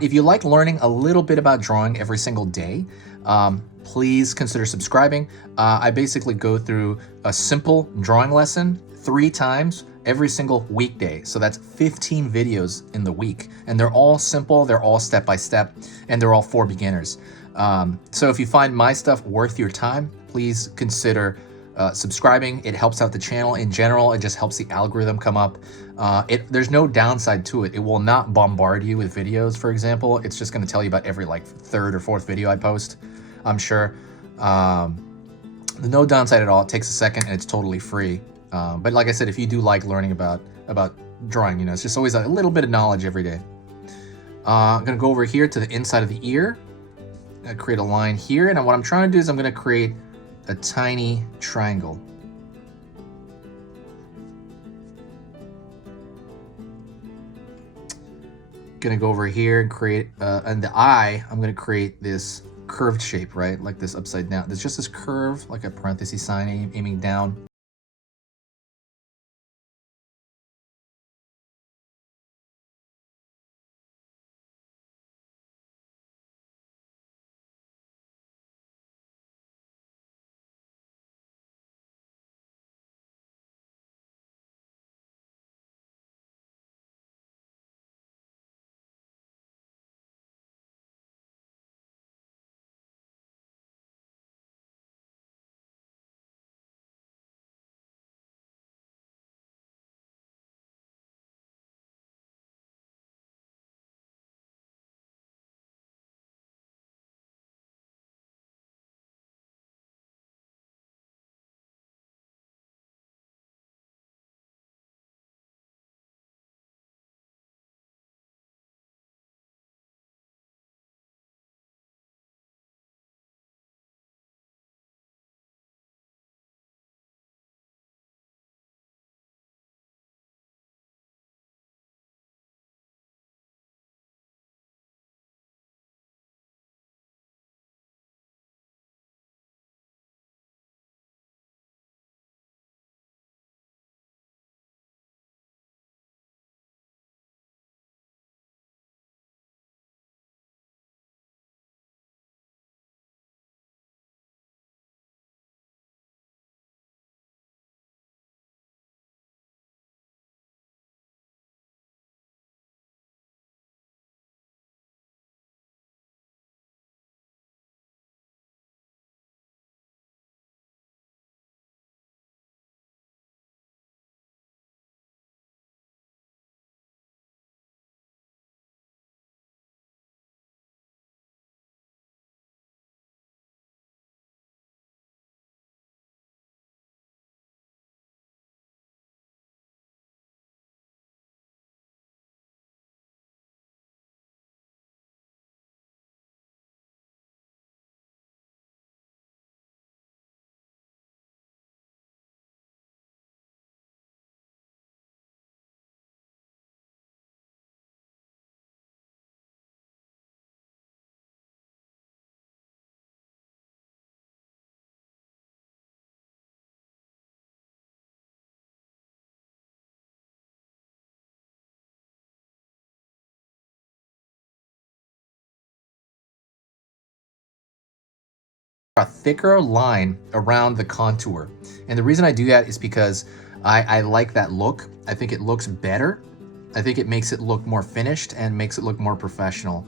If you like learning a little bit about drawing every single day, please consider subscribing. I basically go through a simple drawing lesson 3 times every single weekday. So that's 15 videos in the week. And they're all simple, they're all step-by-step, and they're all for beginners. So if you find my stuff worth your time, please consider subscribing. It helps out the channel in general. It just helps the algorithm come up. There's no downside to it. It will not bombard you with videos, for example. It's just going to tell you about every like 3rd or 4th video I post, I'm sure. No downside at all. It takes a second and it's totally free. But like I said, if you do like learning about drawing, you know, it's just always a little bit of knowledge every day. I'm going to go over here to the inside of the ear. I'm going to create a line here. And what I'm trying to do is I'm going to create a tiny triangle. Gonna go over here and create, and the eye, I'm gonna create this curved shape, right? Like this upside down. There's just this curve, like a parenthesis sign aiming down. A thicker line around the contour. And the reason I do that is because I like that look. I think it looks better. I think it makes it look more finished and makes it look more professional.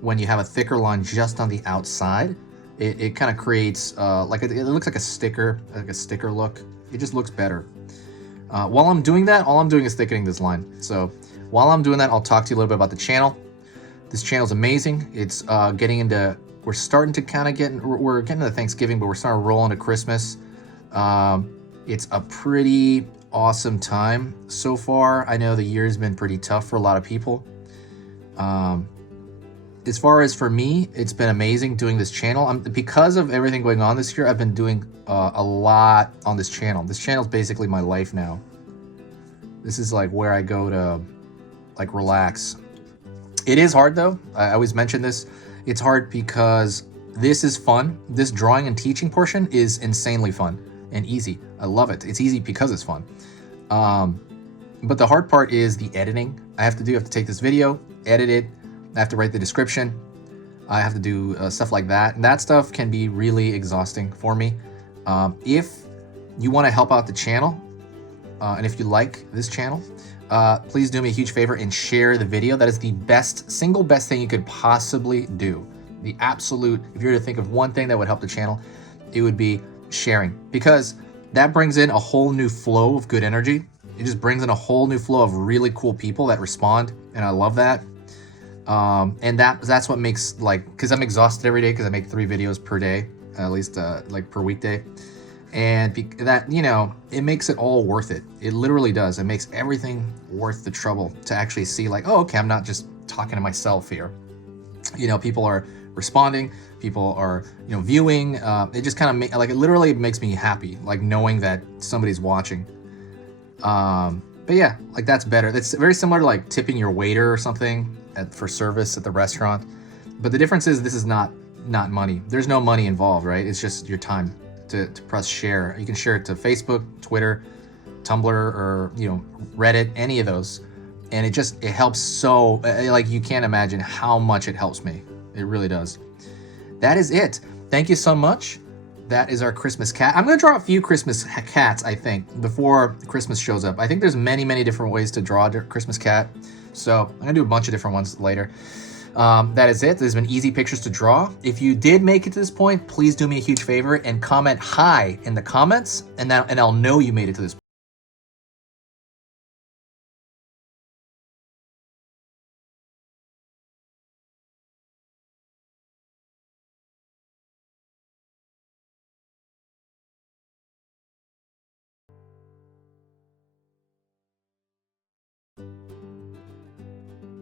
When you have a thicker line just on the outside, it kind of creates like it looks like a sticker look. It just looks better. While I'm doing that, all I'm doing is thickening this line. So while I'm doing that, I'll talk to you a little bit about the channel. This channel is amazing. It's getting into, we're starting to kind of we're getting to Thanksgiving, but we're starting to roll into Christmas. It's a pretty awesome time so far. I know the year's been pretty tough for a lot of people. As far as for me, it's been amazing doing this channel. Because of everything going on this year, I've been doing a lot on this channel. This channel is basically my life now. This is like where I go to like relax. It is hard though. I always mention this. It's hard because this is fun. This drawing and teaching portion is insanely fun and easy. I love it. It's easy because it's fun. But the hard part is the editing. I have to take this video, edit it. I have to write the description. I have to do stuff like that. And that stuff can be really exhausting for me. If you want to help out the channel, and if you like this channel, please do me a huge favor and share the video. That is the single best thing you could possibly do. The absolute, if you were to think of one thing that would help the channel, it would be sharing, because that brings in a whole new flow of good energy. It just brings in a whole new flow of really cool people that respond, and I love that. And that's what makes, like, because I'm exhausted every day because I make 3 videos per day, at least like per weekday, and that, you know, it makes it all worth it. It literally does. It makes everything worth the trouble to actually see, like, oh, okay, I'm not just talking to myself here. You know, people are responding, people are, you know, viewing. It just kind of like, it literally makes me happy, like knowing that somebody's watching. But yeah, like, that's better. It's very similar to like tipping your waiter or something for service at the restaurant. But the difference is this is not money. There's no money involved, right? It's just your time to press share. You can share it to Facebook, Twitter, Tumblr, or, you know, Reddit, any of those. And it helps so, like, you can't imagine how much it helps me. It really does. That is it. Thank you so much. That is our Christmas cat. I'm going to draw a few Christmas cats, I think, before Christmas shows up. I think there's many, many different ways to draw a Christmas cat. So I'm going to do a bunch of different ones later. That is it. There's been easy pictures to draw. If you did make it to this point, please do me a huge favor and comment hi in the comments, and I'll know you made it to this point.